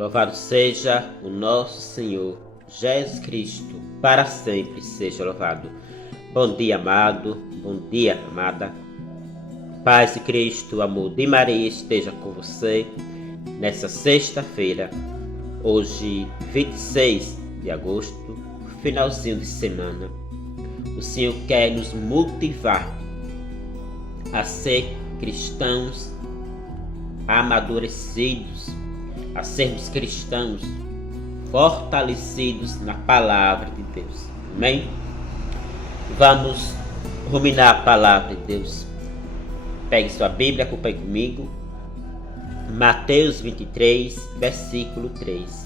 Louvado seja o nosso Senhor Jesus Cristo, para sempre seja louvado. Bom dia, amado, bom dia, amada. Paz de Cristo, amor de Maria esteja com você nessa sexta-feira, hoje 26 de agosto, finalzinho de semana. O Senhor quer nos motivar a ser cristãos amadurecidos, a sermos cristãos fortalecidos na palavra de Deus. Amém? Vamos ruminar a palavra de Deus. Pegue sua Bíblia, acompanhe comigo. Mateus 23, versículo 3.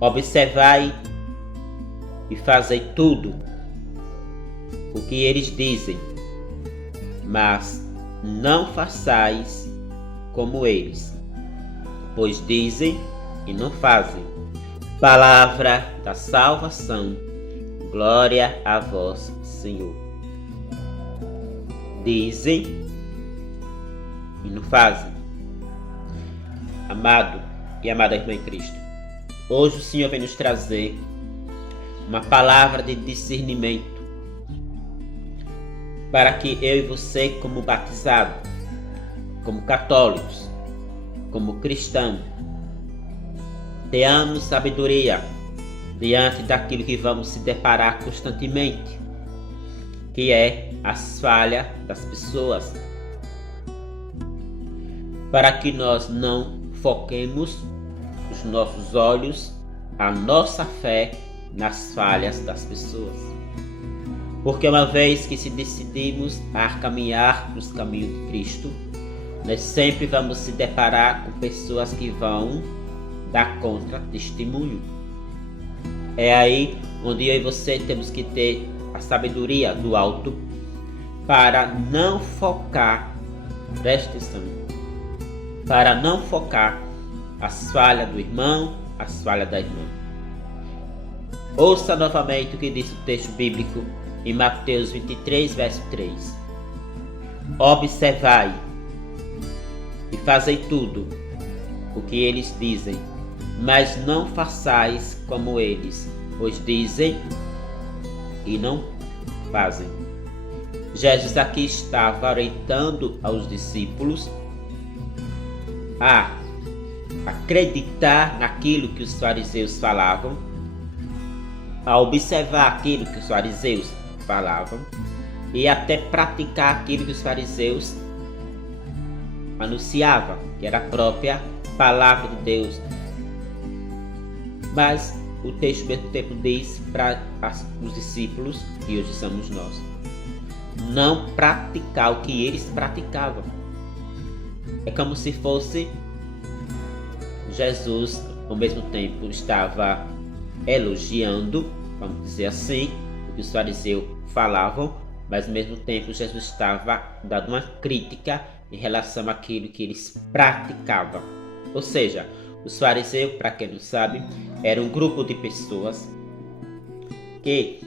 Observai e fazei tudo o que eles dizem, mas não façais como eles, pois dizem e não fazem. Palavra da salvação. Glória a vós, Senhor. Dizem e não fazem. Amado e amada irmã em Cristo, hoje o Senhor vem nos trazer uma palavra de discernimento para que eu e você, como batizados, como católicos, como cristãos, tenhamos sabedoria diante daquilo que vamos se deparar constantemente, que é as falhas das pessoas, para que nós não foquemos os nossos olhos, a nossa fé nas falhas das pessoas. Porque uma vez que se decidimos a caminhar nos caminhos de Cristo, nós sempre vamos se deparar com pessoas que vão dar contra-testemunho. É aí onde eu e você temos que ter a sabedoria do alto para não focar, preste atenção, para não focar as falhas do irmão, as falhas da irmã. Ouça novamente o que diz o texto bíblico em Mateus 23, verso 3. Observai e fazei tudo o que eles dizem, mas não façais como eles, pois dizem e não fazem. Jesus aqui estava orientando aos discípulos a acreditar naquilo que os fariseus falavam, a observar aquilo que os fariseus falavam e até praticar aquilo que os fariseus anunciavam, que era a própria palavra de Deus. Mas o texto ao mesmo tempo diz para os discípulos, que hoje somos nós, não praticar o que eles praticavam. É como se fosse Jesus, ao mesmo tempo, estava elogiando, vamos dizer assim, o que os fariseus falavam, mas ao mesmo tempo Jesus estava dando uma crítica em relação àquilo que eles praticavam. Ou seja, os fariseus, para quem não sabe, era um grupo de pessoas que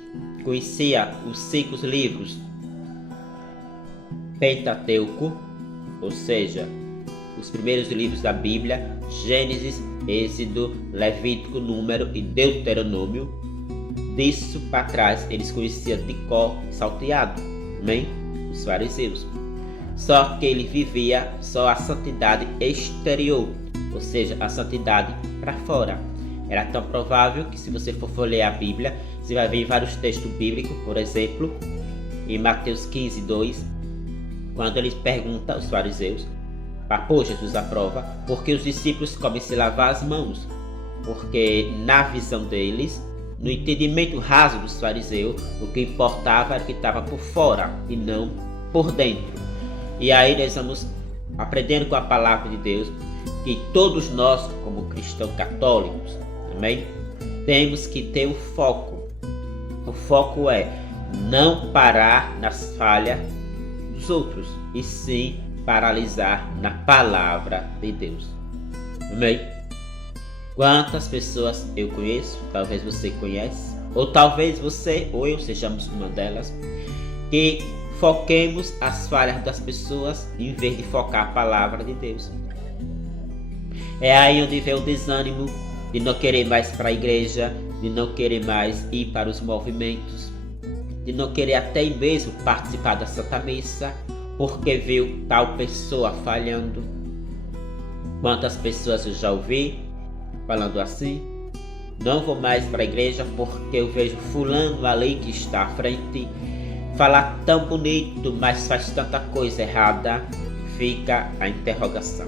conhecia os 5 livros Pentateuco, ou seja, os primeiros livros da Bíblia, Gênesis, Êxodo, Levítico, Número e Deuteronômio. Disso para trás eles conheciam de cor salteado, amém? Os fariseus. Só que ele vivia só a santidade exterior, ou seja, a santidade para fora. Era tão provável que se você for folhear a Bíblia, você vai ver vários textos bíblicos, por exemplo, em Mateus 15, 2, quando ele pergunta aos fariseus, para pôr Jesus à prova, porque os discípulos comem se lavar as mãos, porque na visão deles, no entendimento raso dos fariseus, o que importava era o que estava por fora e não por dentro. E aí nós vamos aprendendo com a palavra de Deus que todos nós, como cristãos católicos, amém, temos que ter um foco. O foco é não parar nas falhas dos outros, e sim paralisar na palavra de Deus. Amém? Quantas pessoas eu conheço, talvez você conhece, ou talvez você ou eu sejamos uma delas, que foquemos as falhas das pessoas em vez de focar a palavra de Deus. É aí onde vem o desânimo de não querer mais para a igreja, de não querer mais ir para os movimentos, de não querer até mesmo participar da Santa Missa, porque viu tal pessoa falhando. Quantas pessoas eu já ouvi falando assim? Não vou mais para a igreja porque eu vejo fulano ali que está à frente falar tão bonito, mas faz tanta coisa errada. Fica a interrogação.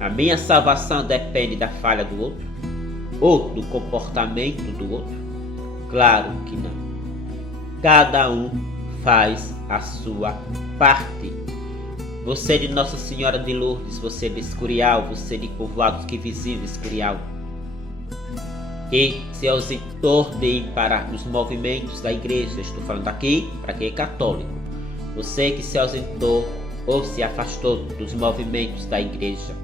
A minha salvação depende da falha do outro? Ou do comportamento do outro? Claro que não. Cada um faz a sua parte. Você de Nossa Senhora de Lourdes, você de Escurial, você de Povoados que visita Escurial, que se ausentou de ir para os movimentos da igreja, estou falando aqui para quem é católico, você que se ausentou ou se afastou dos movimentos da igreja,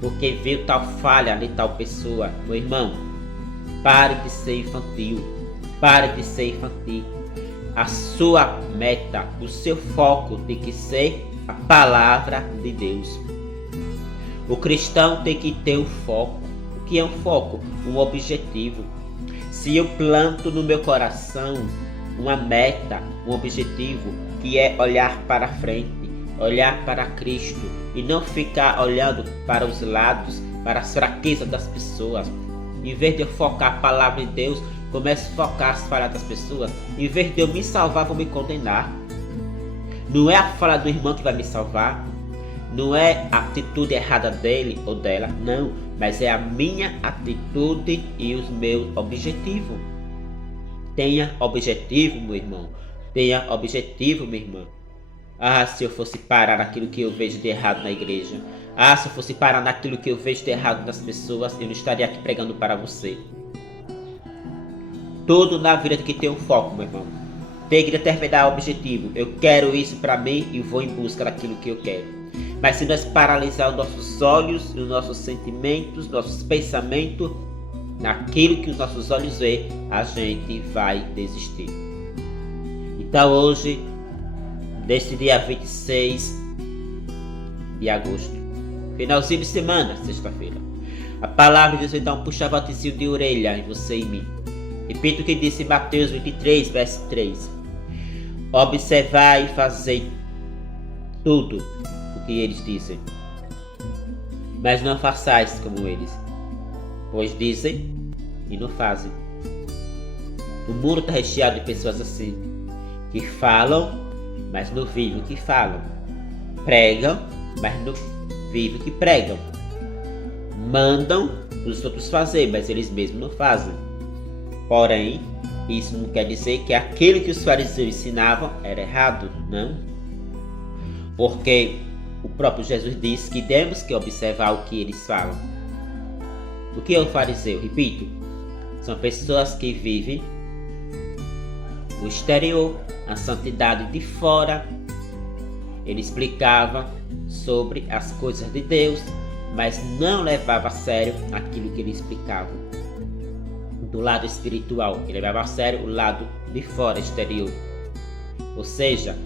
porque viu tal falha de tal pessoa, meu irmão, pare de ser infantil, pare de ser infantil. A sua meta, o seu foco tem que ser a palavra de Deus. O cristão tem que ter um foco. O que é um foco? Um objetivo. Se eu planto no meu coração uma meta, um objetivo, que é olhar para frente, olhar para Cristo e não ficar olhando para os lados, para as fraquezas das pessoas. Em vez de eu focar a palavra de Deus, começo a focar as falhas das pessoas. Em vez de eu me salvar, vou me condenar. Não é a fala do irmão que vai me salvar. Não é a atitude errada dele ou dela. Não, mas é a minha atitude e os meus objetivos. Tenha objetivo, meu irmão. Tenha objetivo, minha irmã. Ah, se eu fosse parar naquilo que eu vejo de errado na igreja. Ah, se eu fosse parar naquilo que eu vejo de errado nas pessoas, eu não estaria aqui pregando para você. Tudo na vida tem que ter um foco, meu irmão. Tem que determinar o objetivo. Eu quero isso para mim e vou em busca daquilo que eu quero. Mas se nós paralisar os nossos olhos, os nossos sentimentos, nossos pensamentos, naquilo que os nossos olhos veem, a gente vai desistir. Então hoje, neste dia 26 de agosto, finalzinho de semana, sexta-feira, a palavra de Deus vai dar um puxa-votezinho de orelha em você e mim. Repito o que disse Mateus 23, verso 3. Observai e fazei tudo o que eles dizem, mas não façais como eles, pois dizem e não fazem. O mundo está recheado de pessoas assim, que falam, mas não vivem o que falam. Pregam, mas não vivem o que pregam. Mandam os outros fazer, mas eles mesmos não fazem. Porém, isso não quer dizer que aquilo que os fariseus ensinavam era errado, não. Porque o próprio Jesus disse que temos que observar o que eles falam. O que é o fariseu? Repito, são pessoas que vivem o exterior, a santidade de fora. Ele explicava sobre as coisas de Deus, mas não levava a sério aquilo que ele explicava. Do lado espiritual, ele levava a sério o lado de fora, exterior. Ou seja,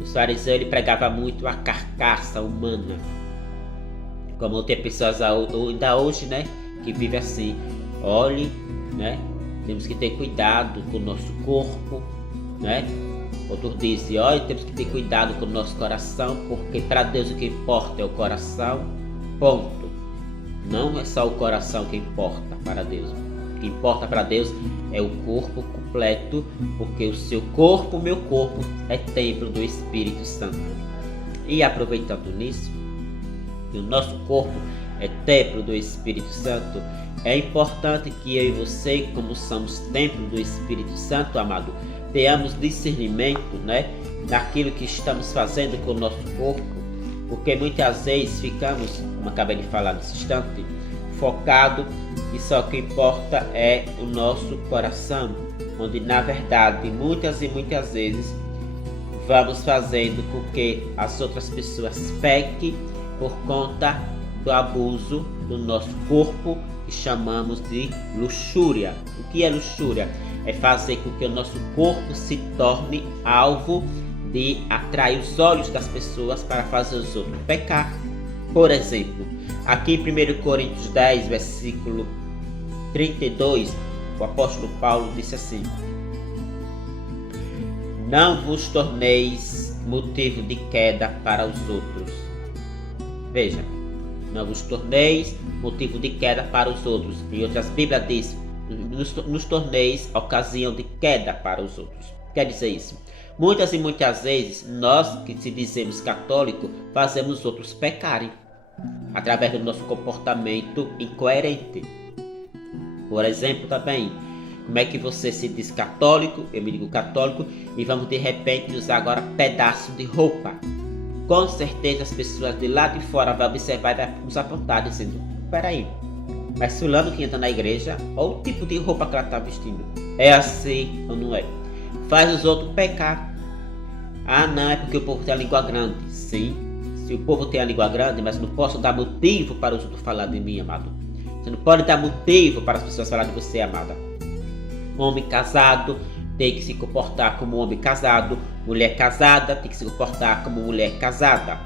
os fariseus ele pregava muito a carcaça humana. Como tem pessoas ainda hoje, né, que vivem assim. Olhe, né, temos que ter cuidado com o nosso corpo, né. Outros dizem, olha, temos que ter cuidado com o nosso coração, porque para Deus o que importa é o coração, ponto. Não é só o coração que importa para Deus. O que importa para Deus é o corpo completo, porque o seu corpo, o meu corpo, é templo do Espírito Santo. E aproveitando nisso, que o nosso corpo é templo do Espírito Santo, é importante que eu e você, como somos templo do Espírito Santo, amado, tenhamos discernimento, né, daquilo que estamos fazendo com o nosso corpo, porque muitas vezes ficamos, como acabei de falar nesse instante, focado e só o que importa é o nosso coração, onde na verdade muitas e muitas vezes vamos fazendo com que as outras pessoas pequem por conta do abuso do nosso corpo, que chamamos de luxúria. O que é luxúria? É fazer com que o nosso corpo se torne alvo de atrair os olhos das pessoas para fazer os outros pecar. Por exemplo, aqui em 1 Coríntios 10, versículo 32, o apóstolo Paulo disse assim: não vos torneis motivo de queda para os outros. Veja, não vos torneis motivo de queda para os outros. Em outras Bíblias diz, nos torneis ocasião de queda para os outros. Quer dizer isso? Muitas e muitas vezes, nós que se dizemos católicos, fazemos outros pecarem, através do nosso comportamento incoerente. Por exemplo, também, como é que você se diz católico, eu me digo católico, e vamos de repente usar agora pedaço de roupa. Com certeza as pessoas de lá de fora vão observar e vão nos apontar dizendo: peraí, mas fulano que entra na igreja, olha o tipo de roupa que ela está vestindo. É assim ou não é? Faz os outros pecar. Ah não, é porque o povo tem a língua grande. Sim, se o povo tem a língua grande, mas não posso dar motivo para os outros falar de mim, amado. Você não pode dar motivo para as pessoas falar de você, amada. Homem casado tem que se comportar como homem casado. Mulher casada tem que se comportar como mulher casada.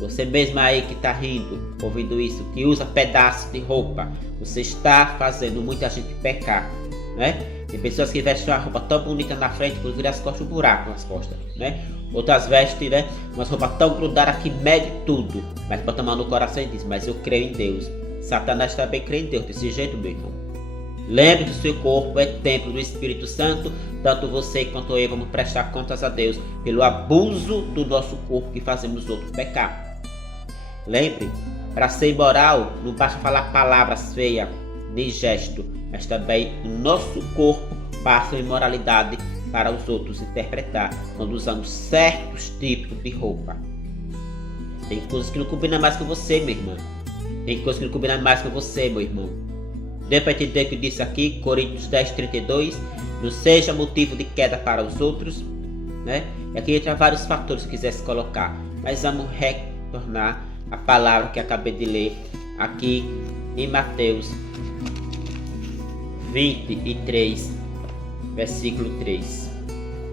Você mesma aí que está rindo, ouvindo isso, que usa pedaço de roupa, você está fazendo muita gente pecar, né? Tem pessoas que vestem uma roupa tão bonita na frente, por virar as costas, um buraco nas costas, né? Outras vestem, né, umas roupas tão grudadas que mede tudo, mas bota a mão no coração e diz: mas eu creio em Deus. Satanás também crê em Deus, desse jeito, meu irmão. Lembre que o seu corpo é templo do Espírito Santo, tanto você quanto eu vamos prestar contas a Deus pelo abuso do nosso corpo que fazemos outros pecar. Lembre, para ser imoral, não basta falar palavras feias, nem gesto, mas também o nosso corpo passa a imoralidade para os outros interpretar quando usamos certos tipos de roupa. Tem coisas que não combinam mais com você, minha irmã. Tem coisas que não combinam mais com você, meu irmão. Deu para entender o que disse aqui, Coríntios 10, 32, não seja motivo de queda para os outros, né? E aqui entra vários fatores que quisesse colocar, mas vamos retornar a palavra que acabei de ler aqui em Mateus 23, versículo 3.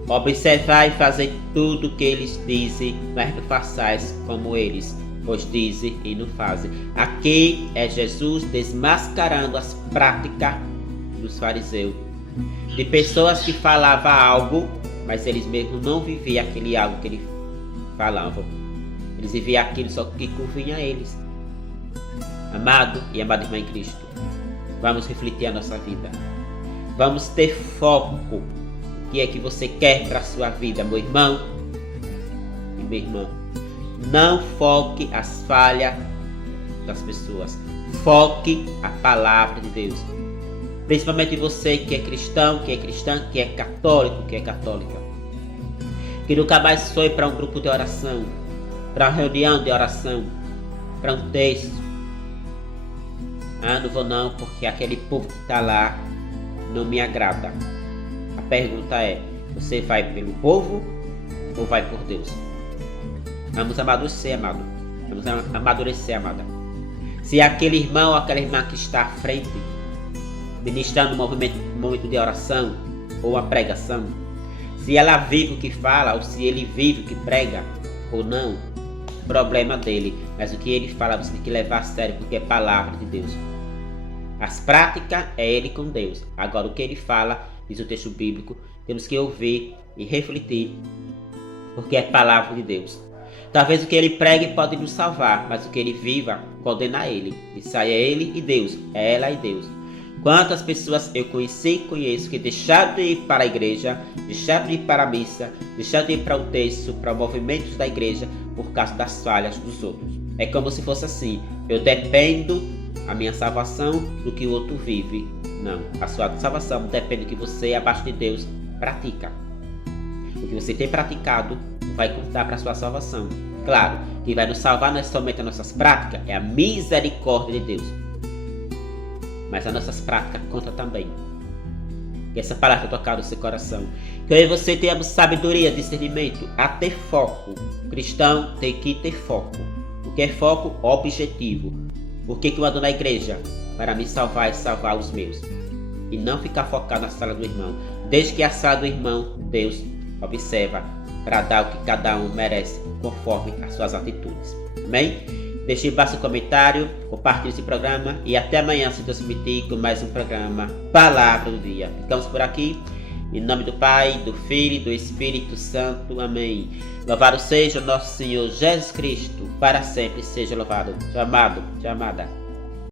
Observai e fazei tudo o que eles dizem, mas não façais como eles, pois dizem e não fazem. Aqui é Jesus desmascarando as práticas dos fariseus, de pessoas que falavam algo, mas eles mesmos não viviam aquele algo que eles falavam. Eles viviam aquilo só que convinha a eles. Amado e amada irmã em Cristo, vamos refletir a nossa vida. Vamos ter foco. O que é que você quer para a sua vida, meu irmão e minha irmã? Não foque as falhas das pessoas. Foque a palavra de Deus. Principalmente você que é cristão, que é cristã, que é católico, que é católica. Que nunca mais foi para um grupo de oração, para uma reunião de oração, para um texto. Ah, não vou não, porque aquele povo que está lá não me agrada. A pergunta é: você vai pelo povo ou vai por Deus? Vamos amadurecer, amado. Vamos amadurecer, amada. Se aquele irmão ou aquela irmã que está à frente, ministrando um momento de oração ou uma pregação, se ela vive o que fala ou se ele vive o que prega ou não, problema dele. Mas o que ele fala você tem que levar a sério, porque é palavra de Deus. As práticas é ele com Deus. Agora o que ele fala, diz o texto bíblico, temos que ouvir e refletir, porque é palavra de Deus. Talvez o que ele pregue pode nos salvar, mas o que ele viva condena ele. Isso aí é ele e Deus, é ela e Deus. Quantas pessoas eu conheci e conheço que deixaram de ir para a igreja, deixaram de ir para a missa, deixaram de ir para o texto, para os movimentos da igreja por causa das falhas dos outros. É como se fosse assim: eu dependo a minha salvação do que o outro vive. Não, a sua salvação depende do que você, abaixo de Deus, pratica. O que você tem praticado vai contar para a sua salvação. Claro, que vai nos salvar não é somente as nossas práticas, é a misericórdia de Deus. Mas as nossas práticas contam também. Que essa palavra tocar no seu coração. Que eu e você tenhamos sabedoria, discernimento, a ter foco. O cristão tem que ter foco. O que é foco? Objetivo. Por que eu ando na igreja? Para me salvar e salvar os meus. E não ficar focado na sala do irmão. Desde que a sala do irmão, Deus observa para dar o que cada um merece, conforme as suas atitudes. Amém? Deixe embaixo um comentário, compartilhe esse programa e até amanhã, se Deus permitir, com mais um programa Palavra do Dia. Ficamos por aqui. Em nome do Pai, do Filho e do Espírito Santo. Amém. Louvado seja o nosso Senhor Jesus Cristo. Para sempre seja louvado. Teu amado, tua amada.